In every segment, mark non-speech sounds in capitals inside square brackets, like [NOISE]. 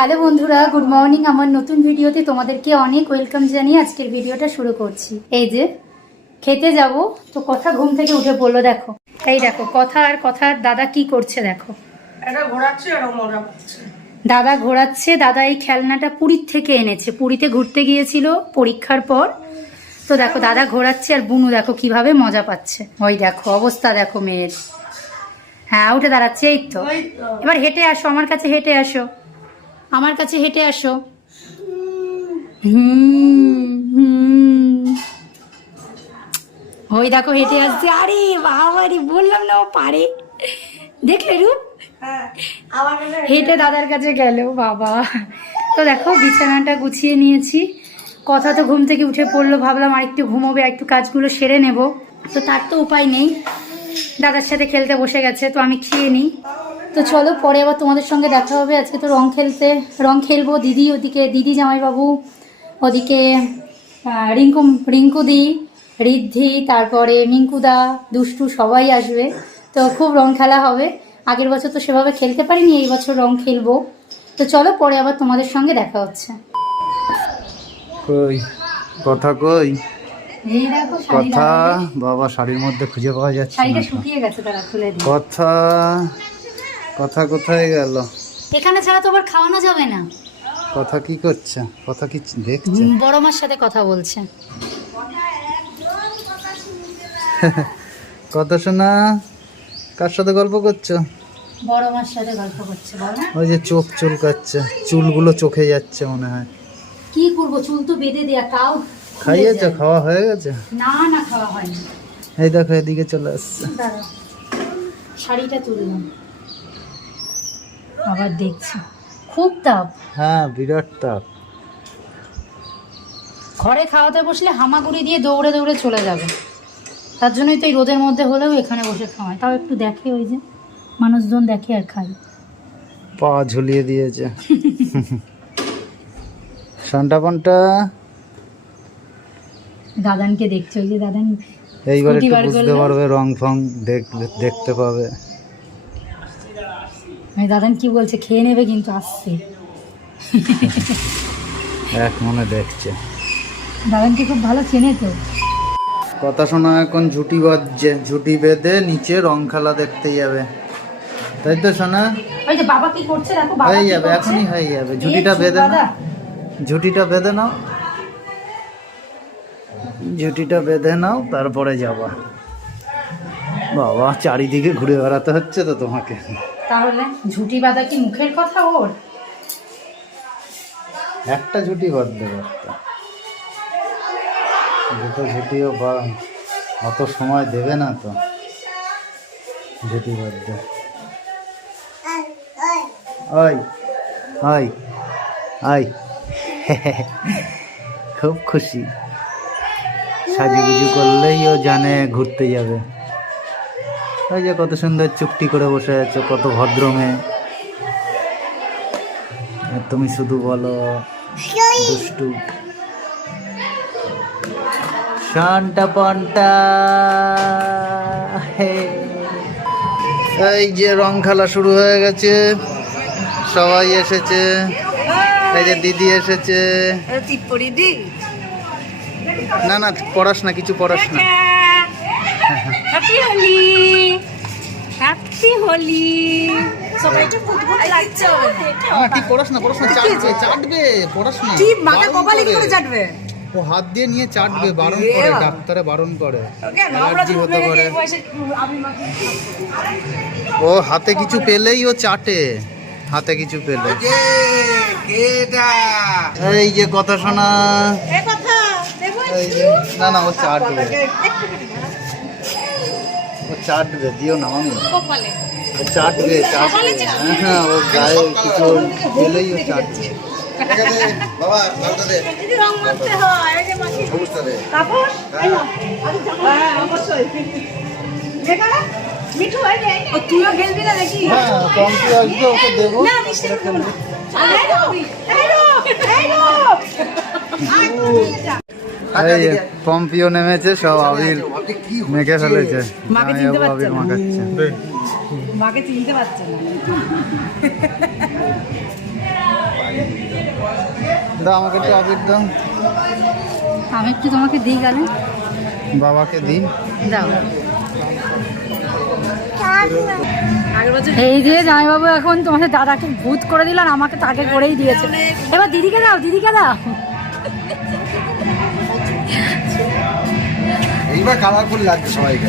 Hello বন্ধুরা good morning. আমার নতুন ভিডিওতে তোমাদেরকে অনেক ওয়েলকাম জানিয়ে আজকের ভিডিওটা শুরু করছি। এই যে খেতে যাব তো কথা ঘুম থেকে উঠে পড়ল দেখো। এই দেখো কথা আর কথার দাদা কি করছে দেখো। এটা ঘোরাচ্ছে আর মজা পাচ্ছে দাদা ঘোরাচ্ছে দাদা এই খেলনাটা পুরীর থেকে এনেছে। পুরীতে ঘুরতে গিয়েছিল পরীক্ষার পর। তো দেখো দাদা ঘোরাচ্ছে আর বুনু দেখো কীভাবে মজা পাচ্ছে। ওই দেখো অবস্থা দেখো মেয়ের। হ্যাঁ উঠে দাঁড়াচ্ছে এই তো। এবার হেঁটে আসো আমার কাছে হেঁটে আসো। আমার কাছে হেঁটে আসো। ওই দেখো হেঁটে আসছে। আরে বাবারি বললাম না ও পারে। দেখলে রূপ? হ্যাঁ হেঁটে দাদার কাছে গেল বাবা। তো দেখো বিছানাটা গুছিয়ে নিয়েছি। কথা তো ঘুম থেকে উঠে পড়ল ভাবলাম আরেকটু ঘুমোবে একটু কাজগুলো সেরে নেব। তো তার তো উপায় নেই। দাদার সাথে খেলতে বসে গেছে তো আমি খেয়ে নিই। তো চলো পরে আবার তোমাদের সঙ্গে দেখা হবে। আজকে তো রং খেলতে রং খেলব। দিদি ওদিকে দিদি জামাইবাবু ওদিকে রিঙ্কু রিঙ্কু দি রিদ্ধি তারপরে মিঙ্কুদা দুষ্টু সবাই আসবে। তো খুব রং খেলা হবে। আগের বছর তো সেভাবে খেলতে পারিনি এই বছর রং খেলব। তো চলো পরে আবার তোমাদের সঙ্গে দেখা হচ্ছে। কই? কথা কই? কথা? বাবা শাড়ির মধ্যে খুঁজে পাওয়া যাচ্ছে শাড়িটা শুকিয়ে গেছে তারা খুলে কথা? কথা কোথায় গেল? এখানে ছাড়া তো আবার খাওয়ানো যাবে না। কথা কি করছে? কথা কি দেখছে? বড় মার সাথে কথা বলছে। [LAUGHS] কথা শোনা কার সাথে গল্প করছ? বড় মার সাথে গল্প করছে বলো ওই যে চোখ চুলকাচ্ছে চুলগুলো চোখে যাচ্ছে মনে হয়। কি করব চুল তো বেঁধে দেয়া তাও খাইয়েছো? খাওয়া হয়ে গেছে? না না খাওয়া হয়নি। এই দেখো এদিকে চলে আসছে। শাড়িটা তুললাম আবার দেখছি। খুব তাপ। হ্যাঁ বিরাট তাপ। ঘরে খাওয়াতে বসলে হামাগুড়ি দিয়ে দৌড়ে দৌড়ে চলে যাবে। তার জন্যই তো এই রোদের মধ্যে হলেও এখানে বসে খাওয়ায়। তাও একটু দেখে ওই যে মানুষজন দেখে আর খায়। পা ঝুলিয়ে দিয়েছে। সান্টা পান্টা দাদানকে দেখছে ওই যে দাদান এইবার একটু বুঝতে পারবে রং ফং দেখতে পাবে। আমি দাদান কি বলছে খেয়ে নেবে কিন্তু আসছে। [LAUGHS] এক মনে দেখছে। দাদানকে খুব ভালো চেনে তো। কথা শোনা এখন ঝুটি বাজছে। ঝুটি বেঁধে নিচে রং খেলা দেখতে যাবে। তাই তো শোনা ওই যে বাবা কি করছে দেখো বাবা হয়ে যাবে এখনই হয়ে যাবে। ঝুটিটা বেঁধে। নাও। ঝুটিটা বেঁধে নাও। ঝুটিটা বেঁধে নাও তারপরে যাবা। বাবা চারিদিকে ঘুরে বেড়াতে হচ্ছে তো তোমাকে। তাহলে ঝুটি বাঁধা কি মুখের কথা ওর? একটা ঝুটি দেবে একটা দুটো ঝুটিও বা অত সময় দেবে না তো ঝুটি বাঁধতে। ওই ওই ওই। খুব খুশি। সাজুগুজু করলেই ও জানে ঘুরতে যাবে। ওই যে কত সুন্দর চুপটি করে বসে আছে কত ভদ্র মেয়ে। আর তুমি শুধু বলো দুষ্টু। শান্তা পন্টা হে। এই যে রং খেলা শুরু হয়ে গেছে। সবাই এসেছে। এই যে দিদি এসেছে। না না পড়াস না কিছু পড়াস না। হ্যাপি হোলি হ্যাপি হোলি সবাই একটু ফুটফুট লাগছে। না ঠিক পড়াস না পড়াস না চাটবে চাটবে পড়াস না। কি মাথা বারণ কপালে কি করে। করে। চাটবে? ও হাত দিয়ে নিয়ে চাটবে বারণ করে। ডাক্তারে বারণ করে। কেন আমরা অ্যালার্জি হতে পারে। এই বয়সে আমি মাকে ও হাতে কিছু পেলেই ও চাটে। হাতে কিছু পেলে। এই যে কথা শোনা। না না ও চাটবে ও চাটবে দিও না মামি। ও চাটবে চাটবে হ্যাঁ, হ্যাঁ ও গায়ে কিছু পেলেই ও রং মাখতে হয় নাও। হ্যাঁ। তুইও খেলবি না হ্যাঁ ওকে দেবো। এই পম্পিও নেমেছে সব আবির মেখে ফেলেছে। মাকে চিনতে পারছে আবির মাখাচ্ছে। মাকে চিনতে পারছে না। দাও আমাকে একটু আবির দাও। আমি একটু তোমাকে দিই গেলে বাবাকে দিই। দাও। এই যে জামাইবাবু এখন তোমাদের দাদাকে ভূত করে দিল আর আমাকে তাকে করেই দিয়েছে। এবার দিদিকে দাও দিদিকে দাও। এইবার কালারফুল লাগছে সবাইকে।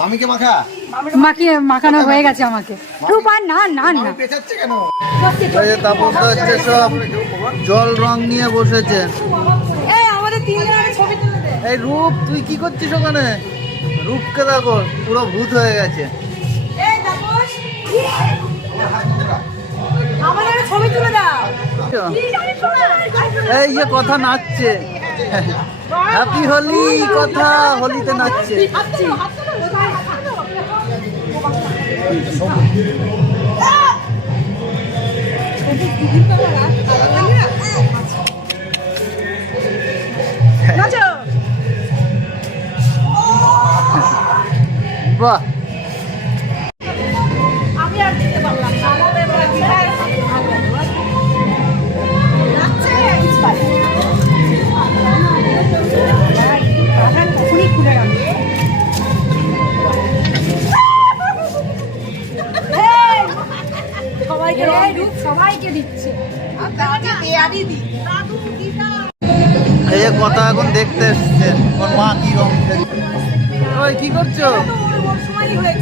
মামিকে মাখা? মাখিয়ে মাখানো হয়ে গেছে আমাকে। রূপা না না না। পেঁচাচ্ছে কেন? হচ্ছে সব জল রং নিয়ে বসেছে। এই আমাদের তিনজনের ছবি তুলে এই রূপ তুই কি করছিস ওখানে? রূপকে দেখো পুরো ভূত হয়ে গেছে। এই তাপস। আমাদের ছবি তুলে দাও। এই যে কথা নাচছে। হ্যাপি হোলি কথা হোলিতে নাচছে। নাচো বাহ। সবাইকে দিচ্ছে এই যে কথা এখন দেখতে এসছে ওর মা কি রং ওই কি করছ?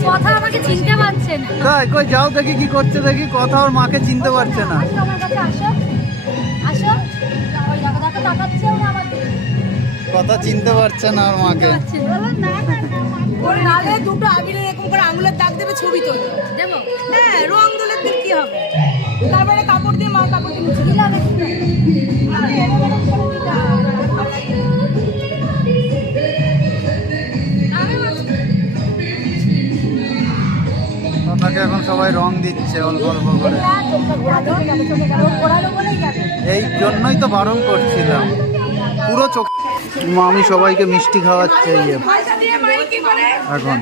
কথা আমাকে চিনতে পারছে না। তাই কই যাও দেখি কি করছে দেখি কথা ওর মাকে চিনতে পারছে না। আমার কাছে আসো। আসো। ওই দেখো দেখো তাকাচ্ছে ও আমার কথা চিনতে পারছে না ওর মাকে। পাচ্ছে না। বলো, না, না, না, না। ওর গালে দুটো এরকম করে আঙুলের দাগ দেবে ছবি তোলে। দেবো? হ্যাঁ রং দিন কি হবে? তারপরে কাপড় দিয়ে মা কাপড় দিয়ে মুছে দিলাম। এখন সবাই রং দিচ্ছে অল্প অল্প করে। এই জন্যই তো বারণ করছিলাম। পুরো চোখ মামি সবাইকে মিষ্টি খাওয়াচ্ছে এখন।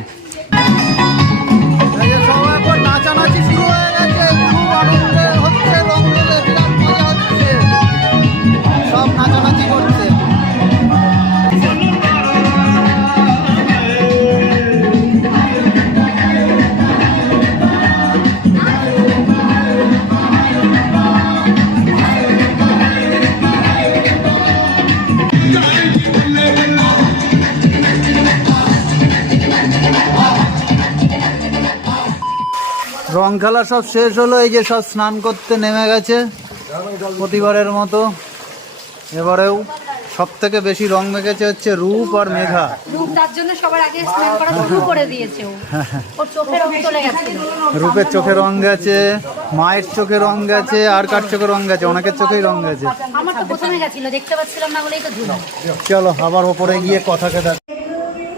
রং খেলা সব শেষ হলো এই যে সব স্নান করতে নেমে গেছে প্রতিবারের মতো। এবারেও সব থেকে বেশি রং মেখেছে হচ্ছে রূপ আর মেঘা। রূপ তার জন্য সবার আগে স্নান করা শুরু করে দিয়েছে ওর চোখে রং চলে গেছে। রূপের চোখে রং গেছে মায়ের চোখে রং গেছে আর কার চোখে রং গেছে? অনেকের চোখেই রং গেছে। আমার তো প্রথমে গেছিল দেখতে পাচ্ছিলাম না বলেই তো চলো আবার ওপরে গিয়ে কথা দেখ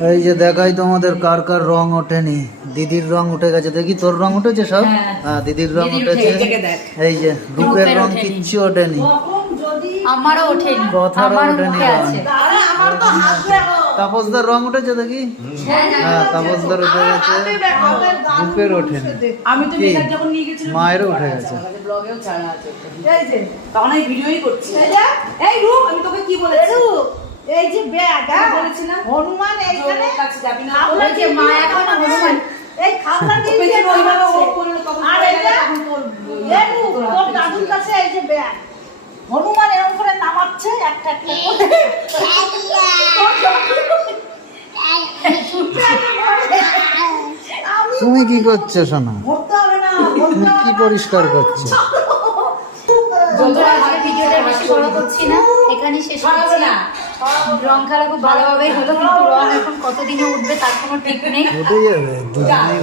এই যে দেখাই তোমাদের কার কার রং ওঠেনি। দিদির রং উঠে গেছে। দেখি তোর রং উঠেছে সব? হ্যাঁ। দিদির রং উঠেছে। এই যে রূপের রং কিচ্ছু ওঠেনি। আমারও ওঠেনি। কথারও। আছে। তাপসদার রং উঠেছে দেখি? হ্যাঁ তাপসদার উঠে গেছে। রূপের ওঠেনি। আমি তো যখন নিয়ে গেছিলাম মায়েরও উঠে গেছে। ব্লগেও ছাড়া আছে। এই যে তখন আমি ভিডিওই করছি। এই রূপ আমি তোকে কি বলেছি? এই যে ব্যাগ হ্যাঁ? বলেছিলাম। হনুমান এইখানে কাছে যাবি না। ওই যে মা এখন হনুমান। এই খাতা দিয়ে [LAUGHS] ওইভাবে ও করল তখন আর রূপ তোর দাদুর কাছে এই যে ব্যাগ। হনুমান এরকম করে নামাচ্ছে একটা একটা তুমি কি করছ সোনা? তুমি কি পরিষ্কার করছ? বন্ধুরা আজকে ভিডিওটা বেশি বড় করছি না। এখানেই শেষ করছি। না। রং খেলা খুব ভালোভাবেই হলো কিন্তু রং এখন কতদিনে উঠবে তার কোনো ঠিক নেই। যাবে দুজনেই উঠে যাবে।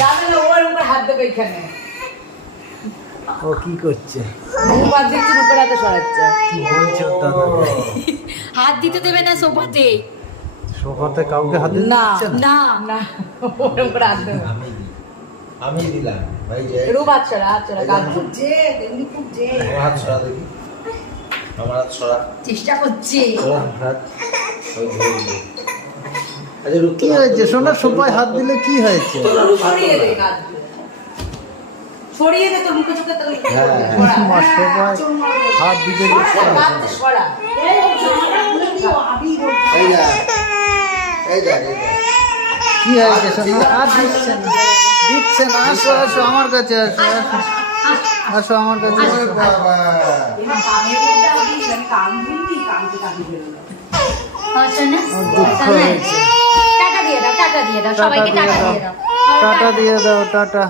যাবে না ও এরকম করে হাত দেবে এখানে। ও কি করছে? রূপ আর দেখছি হাতে সরাচ্ছে। কি বলছো হাত দিতে দেবে না সোফাতে। সোফাতে কাউকে হাত দিতে না। না? না। না ওরকম হাত দেবে। আমি দিলাম ভাই যে রূপ হাত ছড়া হাত খুব যে এমনি খুব যে হাত ছড়া দেখি। আমার ছড়া চেষ্টা করছি। আচ্ছা কি হয়েছে? সোনা সোফায় হাত দিলে কি হয়েছে? ছড়িয়ে দে তোর মুখে চোখে হ্যাঁ হাত দিতে কি হয়েছে? সোনা? আর দিচ্ছে না। দিচ্ছে না। আসো আসো আমার কাছে আসো আসো। আসো আমার কাছে টাটা দিয়ে দাও টাটা দিয়ে দাও টাটা দিয়ে দাও। টাটা দিয়ে দাও টাটা।